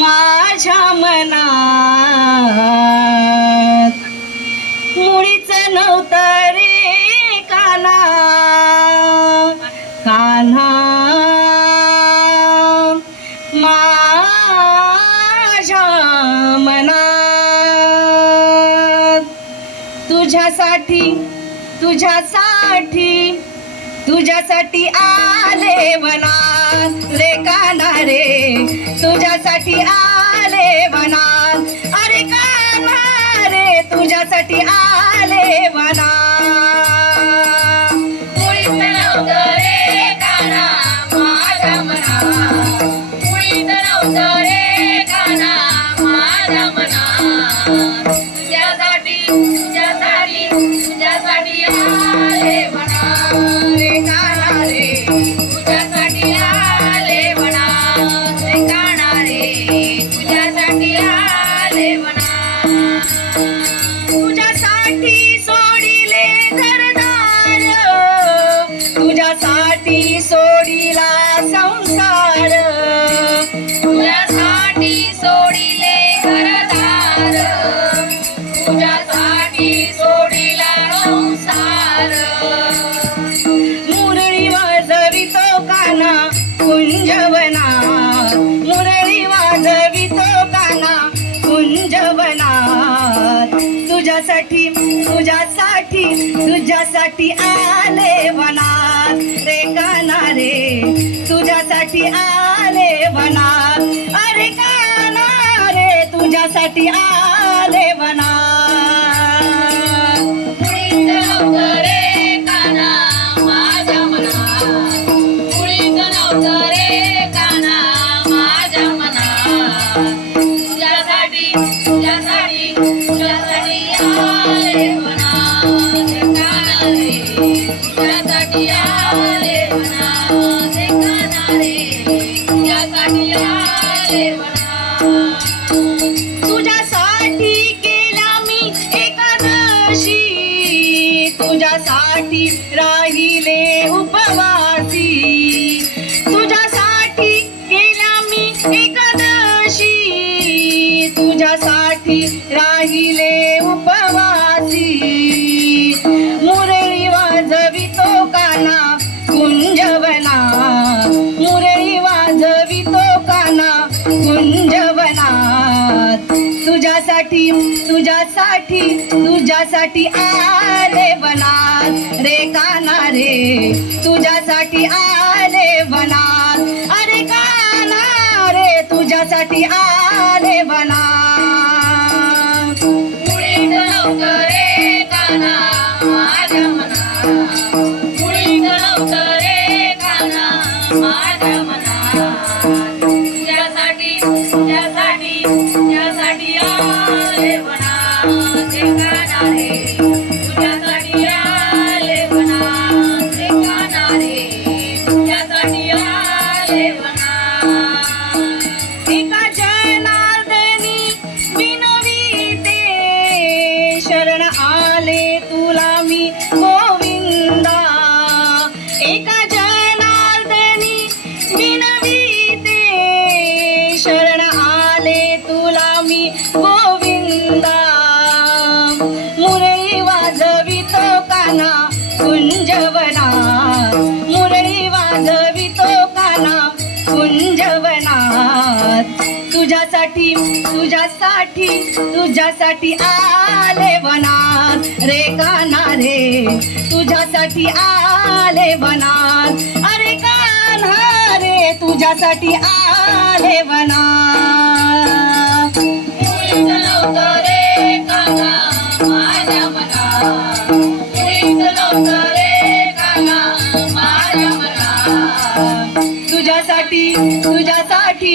माझ्या मनात मुळीच नव्हतं रे काना कान्हा माझ्या मनात तुझ्यासाठी तुझ्यासाठी तुझ्यासाठी आले वनात रे कान्हा रे तुझ्यासाठी आले वनात अरे कान्हा रे तुझ्यासाठी आले वनात मुळीच नव्हतं रे कान्हा माझ्या मनात मुळीच नव्हतं रे कान्हा माझ्या मनात तुझ्यासाठी तुझ्यासाठी तुझ्यासाठी आले वनात रे कान्हा रे तुझ्यासाठी आले वनात रे कान्हा रे तुझ्यासाठी आले वनात तुझ्यासाठी सोडिले घरदार तुझ्यासाठी सोडिला संसार तुझ्यासाठी सोडिले घरदार तुझ्यासाठी सोडिला संसार मुरळी वाजवितो कान्हा कुंजवनात मुरळी वाजवितो कान्हा कुंजवनात तुझ्यासाठी तुझ्यासाठी तुझ्यासाठी आले वनात रे कान्हा रे तुझ्यासाठी आले वनात अरे कान्हा रे तुझ्यासाठी आले वनात मुळीच नव्हतं रे कान्हा माझ्या मनात मुळीच नव्हतं रे कान्हा माझ्या मनात तुझ्यासाठी तुझ्यासाठी तुझ्यासाठी आले वनात रे कान्हा रे तुझ्यासाठी आले वनात रे कान्हा रे तुझ्यासाठी आले वनात तुझ्यासाठी केला मी एकादशी तुझ्यासाठी राहिले उपवासी तुझ्यासाठी केला मी एकादशी तुझ्यासाठी राहिले उपवासी मुरळी वाजवितो कान्हा कुंजवनात मुरळी वाजवितो कान्हा कुंजवनात तुझ्यासाठी तुझ्यासाठी तुझ्यासाठी आले वनात रे कान्हा रे तुझ्यासाठी आले वनात अरे कान्हा रे तुझ्यासाठी आले वनात मुळीच नव्हतं रे कान्हा माझ्या मनात मुळीच नव्हतं रे कान्हा माझ्या मनात तुझ्यासाठी तुझ्यासाठी तुझ्यासाठी आले वनात रे कान्हा रे तुझ्यासाठी आले वनात रे कान्हा रे तुझ्यासाठी आले वनात एका जनार्दनी विनविते शरण आले तुला मी गोविंदा एका जनार्दनी विनविते शरण आले तुला मी गोविंदा मुरळी वाजवितो कान्हा कुंजवनात मुरळी वाजवितो कान्हा कुंजवनात तुझ्यासाठी तुझ्यासाठी तुझ्यासाठी आले वनात रे कान्हा रे तुझ्यासाठी आले वनात अरे कान्हा रे तुझ्यासाठी आले वनात मुळीच नव्हतं रे कान्हा माझ्या मनात मुळीच नव्हतं रे कान्हा माझ्या मनात तुझ्यासाठी तुझ्यासाठी